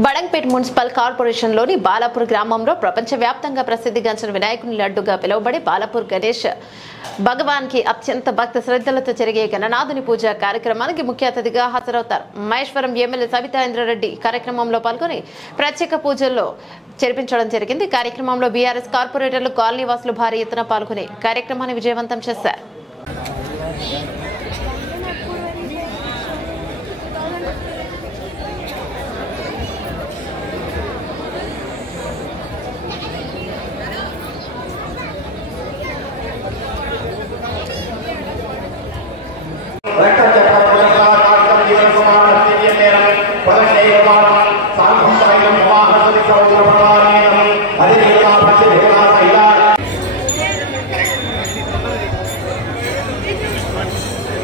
Badangpet municipal కార్పొరేషన్లోని బాలాపూర్ గ్రామంలో ప్రపంచవ్యాప్తంగా ప్రసిద్ధిగాంచిన వినాయకుని లడ్డుగా పిలువబడే బాలాపూర్ గణేష్ భగవాన్కి అత్యంత భక్తి శ్రద్ధలతో జరిగే గణనాథుని పూజ కార్యక్రమానికి ముఖ్య అతిథిగా హాజరవుతారు. మహేశ్వరం ఎమ్మెల్యే సబితా ఇంద్రారెడ్డి కార్యక్రమంలో పాల్గొని ప్రత్యేక పూజల్లో జరిపించడం జరిగింది. కార్యక్రమంలో బీఆర్ఎస్ కార్పొరేటర్లు, కాలనీ వాసులు భారీ ఎత్తున పాల్గొని కార్యక్రమాన్ని విజయవంతం చేశారు.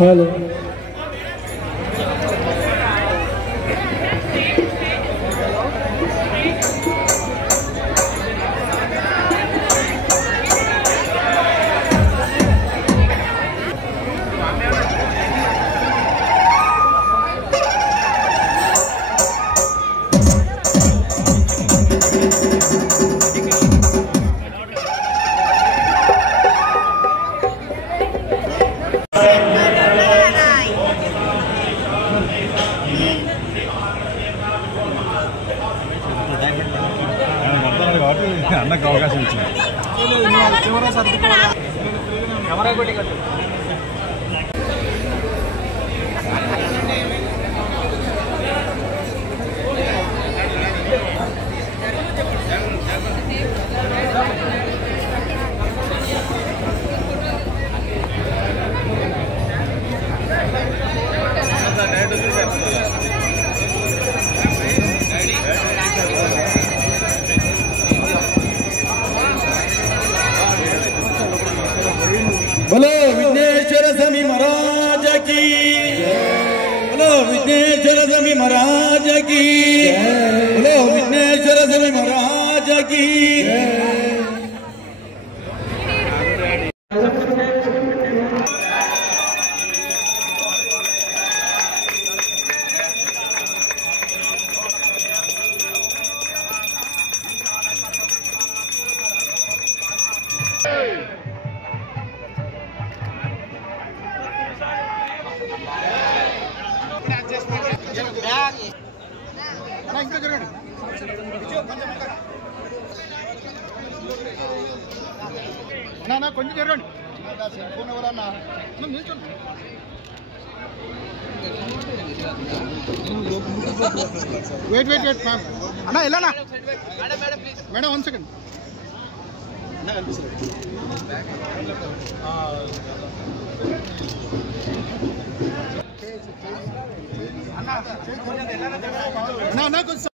हेलो అన్నకు అవకాశం ఇచ్చింది. बोलो विघ्नेश्वर स्वामी महाराज की, बोलो विघ्नेश्वर स्वामी महाराज की, बोलो विघ्नेश्वर स्वामी महाराज की। ఇంకా జరగండి అన్నా, కొంచెం జరగండి. వెయిట్ వెయిట్ వెయిట్ అన్నా, వెళ్ళనా మేడం, 1 సెకండ్. అన్నా కొంచెం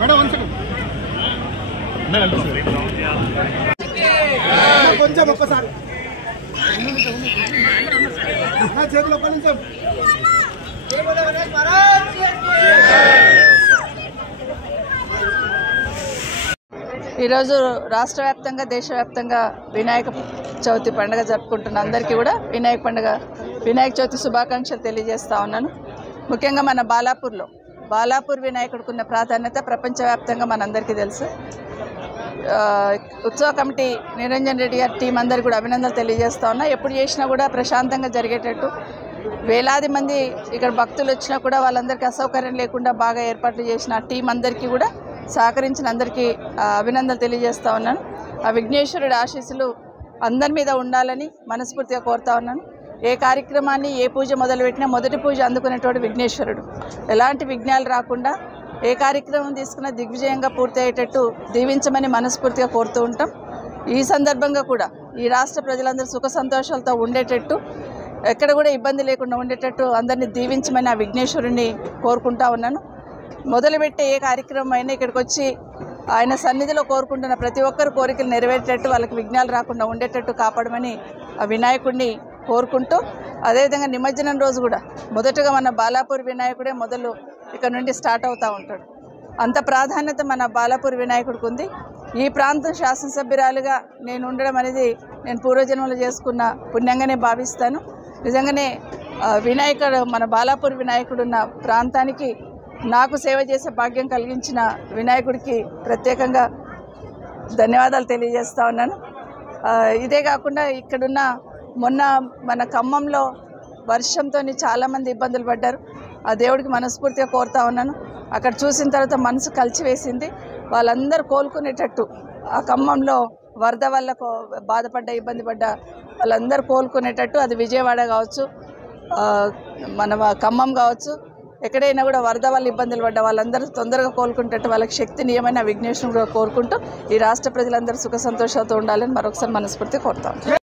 మేడం, 1 సెకండ్. కొంచెం ఒక్కసారి నా చేతిలో కొంచెం. ఈరోజు రాష్ట్ర వ్యాప్తంగా, దేశవ్యాప్తంగా వినాయక చవితి పండుగ జరుపుకుంటున్న అందరికీ కూడా వినాయక చవితి శుభాకాంక్షలు తెలియజేస్తా ఉన్నాను. ముఖ్యంగా మన బాలాపూర్ వినాయకుడికి ఉన్న ప్రాధాన్యత ప్రపంచవ్యాప్తంగా మనందరికీ తెలుసు. ఉత్సవ కమిటీ నిరంజన్ రెడ్డి గారి టీం అందరికీ కూడా అభినందనలు తెలియజేస్తా ఉన్నా. ఎప్పుడు చేసినా కూడా ప్రశాంతంగా జరిగేటట్టు, వేలాది మంది ఇక్కడ భక్తులు వచ్చినా కూడా వాళ్ళందరికీ అసౌకర్యం లేకుండా బాగా ఏర్పాట్లు చేసిన టీం అందరికీ కూడా సహకరించిన అందరికీ అభినందనలు తెలియజేస్తా ఉన్నాను. ఆ విఘ్నేశ్వరుడి ఆశీస్సులు అందరి మీద ఉండాలని మనస్ఫూర్తిగా కోరుతా ఉన్నాను. ఏ కార్యక్రమాన్ని, ఏ పూజ మొదలుపెట్టినా మొదటి పూజ అందుకునేటోడు విఘ్నేశ్వరుడు. ఎలాంటి విఘ్నాలు రాకుండా ఏ కార్యక్రమం తీసుకున్నా దిగ్విజయంగా పూర్తి అయ్యేటట్టు దీవించమని మనస్ఫూర్తిగా కోరుతూ ఉంటాం. ఈ సందర్భంగా కూడా ఈ రాష్ట్ర ప్రజలందరూ సుఖ సంతోషాలతో ఉండేటట్టు, ఎక్కడ కూడా ఇబ్బంది లేకుండా ఉండేటట్టు అందరినీ దీవించమని ఆ విఘ్నేశ్వరుని కోరుకుంటా ఉన్నాను. మొదలుపెట్టే ఏ కార్యక్రమం అయినా ఇక్కడికి వచ్చి ఆయన సన్నిధిలో కోరుకుంటున్న ప్రతి ఒక్కరు కోరికలు నెరవేరేటట్టు, వాళ్ళకి విఘ్నాలు రాకుండా ఉండేటట్టు కాపాడమని ఆ వినాయకుడిని కోరుకుంటూ అదేవిధంగా నిమజ్జనం రోజు కూడా మొదటగా మన బాలాపూర్ వినాయకుడే మొదలు ఇక్కడ నుండి స్టార్ట్ అవుతూ ఉంటాడు. అంత ప్రాధాన్యత మన బాలాపూర్ వినాయకుడికి ఉంది. ఈ ప్రాంతం శాసనసభ్యురాలుగా నేను ఉండడం అనేది నేను పూర్వజన్మలో చేసుకున్న పుణ్యంగానే భావిస్తాను. నిజంగానే వినాయకుడు మన బాలాపూర్ వినాయకుడు ఉన్న ప్రాంతానికి నాకు సేవ చేసే భాగ్యం కలిగించిన వినాయకుడికి ప్రత్యేకంగా ధన్యవాదాలు తెలియజేస్తా ఉన్నాను. ఇదే కాకుండా ఇక్కడున్న మొన్న మన ఖమ్మంలో వర్షంతో చాలామంది ఇబ్బందులు పడ్డారు. ఆ దేవుడికి మనస్ఫూర్తిగా కోరుతా ఉన్నాను. అక్కడ చూసిన తర్వాత మనసు కలిసివేసింది. వాళ్ళందరూ కోలుకునేటట్టు ఆ ఖమ్మంలో వరద వల్ల బాధపడ్డ ఇబ్బంది పడ్డ వాళ్ళందరూ కోలుకునేటట్టు, అది విజయవాడ కావచ్చు, మన ఖమ్మం కావచ్చు, ఎక్కడైనా కూడా వరద వల్ల ఇబ్బందులు పడ్డ వాళ్ళందరూ తొందరగా కోలుకుంటట్టు వాళ్ళకి శక్తిని ఏమైనా విఘ్నేశ్వరుని కూడా కోరుకుంటూ ఈ రాష్ట్ర ప్రజలందరూ సుఖ సంతోషాలతో ఉండాలని మరొకసారి మనస్ఫూర్తిగా కోరుతాం.